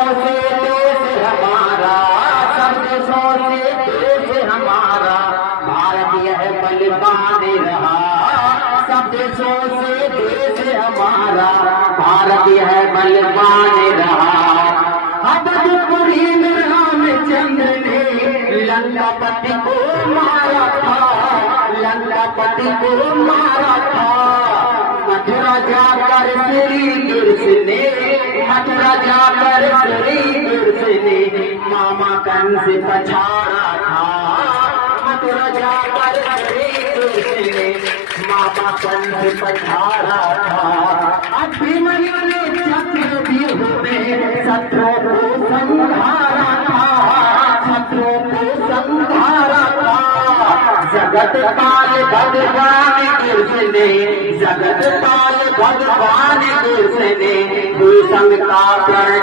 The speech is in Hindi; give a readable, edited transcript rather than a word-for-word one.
से देश हमारा, सब देशों से देश हमारा, भारतीय है बलिदान रहा। सब देशों से देश हमारा, भारतीय है बलिदान रहा। अवधपुरी में रामचंद्र ने लंकापति को मारा था, लंकापति को मारा था। मथुरा जाकर श्री कृष्ण ने, मथुरा जाकर श्री कृष्ण ने मामा कंस पछाड़ा था। मथुरा जाकर श्री कृष्ण ने मामा कंस पछाड़ा था। अभिमन्यु ने चक्रव्यूह में शत्रुओं को संहारा था, शत्रुओं को संहारा था। जगत पाल भगवान कृष्ण ने, जगत पाल भगवान कृष्ण ने भूषण का प्रण